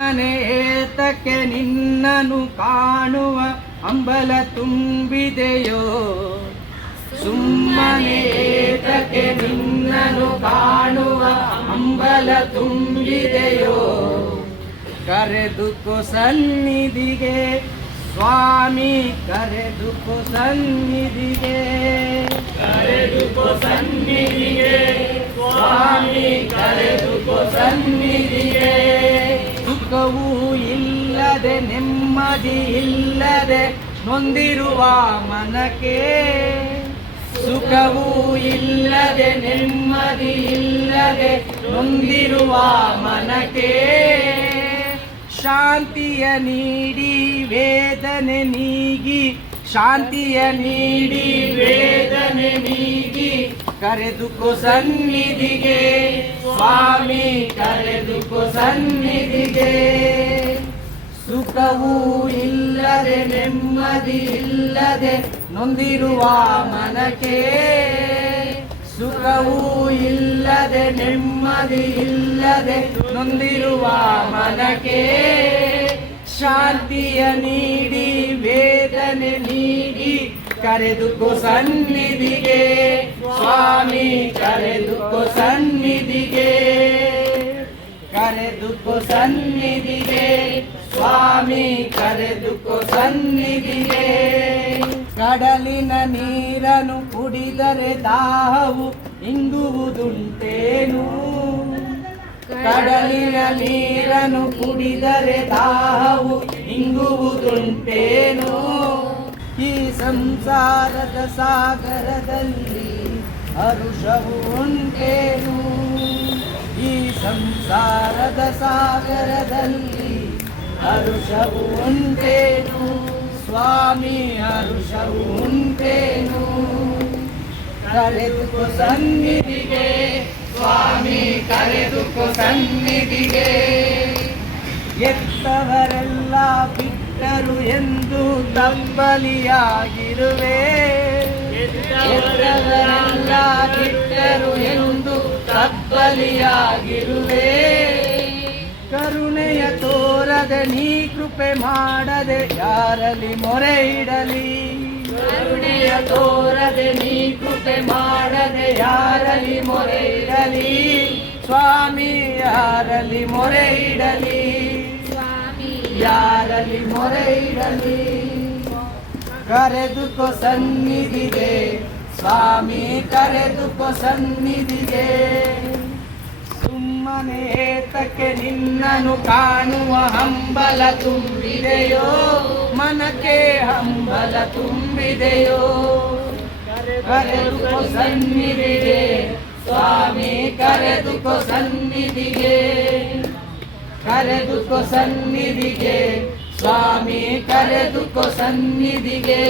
ಏತಕ್ಕೆ ನಿನ್ನನು ಕಾಣುವ ಅಂಬಲ ತುಂಬಿದೆಯೋ? ಸುಮ್ಮನೆ ಏತಕ್ಕೆ ನಿನ್ನನು ಕಾಣುವ ಅಂಬಲ ತುಂಬಿದೆಯೋ? ಕರೆದುಕೋ ಸನ್ನಿಧಿಗೆ, ಸ್ವಾಮಿ ಕರೆದುಕೋ ಸನ್ನಿಧಿಗೆ. ಕರೆದುಕೋ ಸನ್ನಿಧಿಗೆ, ಸ್ವಾಮಿ ಕರೆದುಕೋ ಸನ್ನಿಧಿಗೆ. ಸುಖವೂ ಇಲ್ಲದೆ, ನೆಮ್ಮದಿ ಇಲ್ಲದೆ ನೊಂದಿರುವ ಮನಕ್ಕೆ. ಸುಖವೂ ಇಲ್ಲದೆ, ನೆಮ್ಮದಿ ಇಲ್ಲದೆ ನೊಂದಿರುವ ಮನಕ್ಕೆ. ಶಾಂತಿಯ ನೀಡಿ ವೇದನೆ ನೀಗಿ, ಶಾಂತಿಯ ನೀಡಿ ವೇದನೆ ನೀಗಿ, ಕರೆದುಕೋ ಸನ್ನಿಧಿಗೆ ಸ್ವಾಮಿ. ಸನ್ನಿಧಿಗೆ ಸುಖವೂ ಇಲ್ಲದೆ, ನೆಮ್ಮದಿ ಇಲ್ಲದೆ ನೊಂದಿರುವ ಮನಕ್ಕೆ ಸುಖವೂ ಇಲ್ಲದೆ, ನೆಮ್ಮದಿ ಇಲ್ಲದೆ ನೊಂದಿರುವ ಮನಕ್ಕೆ ಶಾಂತಿಯ ನೀಡಿ, ವೇದನೆ ನೀಡಿ ಕರೆದುಕೊ ಸನ್ನಿಧಿಗೆ, ಸ್ವಾಮಿ ಕರೆದುಕೊ ಸನ್ನಿಧಿಗೆ. ಕರೆದುಕೊ ಸನ್ನಿಧಿಗೆ, ಸ್ವಾಮಿ ಕರೆದುಕೊ ಸನ್ನಿಧಿಗೆ. ಕಡಲಿನ ನೀರನ್ನು ಕುಡಿದರೆ ದಾಹವು ಇಂಗುವುದುಂಟೇನು? ಕಡಲಿನ ನೀರನ್ನು ಕುಡಿದರೆ ದಾಹವು ಇಂಗುವುದುಂಟೇನು? ಈ ಸಂಸಾರದ ಸಾಗರದಲ್ಲಿ ಹರುಷವು ಉಂಟೇನು? ಸಂಸಾರದ ಸಾಗರದಲ್ಲಿ ಹರುಷವು ಉಂಟೇನು? ಸ್ವಾಮಿ, ಹರುಷವು ಉಂಟೇನು? ಕರೆದುಕೊ ಸನ್ನಿಧಿಗೆ, ಸ್ವಾಮಿ, ಕರೆದುಕೊ ಸನ್ನಿಧಿಗೆ. ಎತ್ತವರೆಲ್ಲ ಬಿಟ್ಟರು ಎಂದು ತಬ್ಬಲಿಯಾಗಿರುವೆ ಎತ್ತವರೆಲ್ಲ ಬಿಟ್ಟರು ಎಂದು ತಬ್ಬಲಿಯಾಗಿರುವೆ ಕರುಣೆಯ ತೋರದೆ ನೀ ಕೃಪೆ ಮಾಡದೆ ಯಾರಲ್ಲಿ ಮೊರೆ ಇಡಲಿ? ಕರುಣೆಯ ತೋರದೆ ನೀ ಕೃಪೆ ಮಾಡದೆ ಯಾರಲ್ಲಿ ಮೊರೆ ಇಡಲಿ? ಸ್ವಾಮಿ, ಯಾರಲ್ಲಿ ಮೊರೆ ಇಡಲಿ? ಯಾರಲ್ಲಿ ಮೊರೆ ಇಡಲಿ? ಕರೆದು ಸನ್ನಿಧಿಗೆ, ಸ್ವಾಮಿ, ಕರೆದು ಸನ್ನಿಧಿಗೆ. ಸುಮ್ಮನೆ ಏತಕ್ಕೆ ನಿನ್ನನು ಕಾಣುವ ಹಂಬಲ ತುಂಬಿದೆಯೋ? ಮನಕ್ಕೆ ಹಂಬಲ ತುಂಬಿದೆಯೋ? ಕರೆದು ಸನ್ನಿಧಿಗೆ, ಸ್ವಾಮಿ, ಕರೆದುಕೊ ಸನ್ನಿಧಿಗೆ. ಕರೆದುಕೋ ಸನ್ನಿಧಿಗೆ, ಸ್ವಾಮಿ, ಕರೆದುಕೊ ಸನ್ನಿಧಿಗೆ.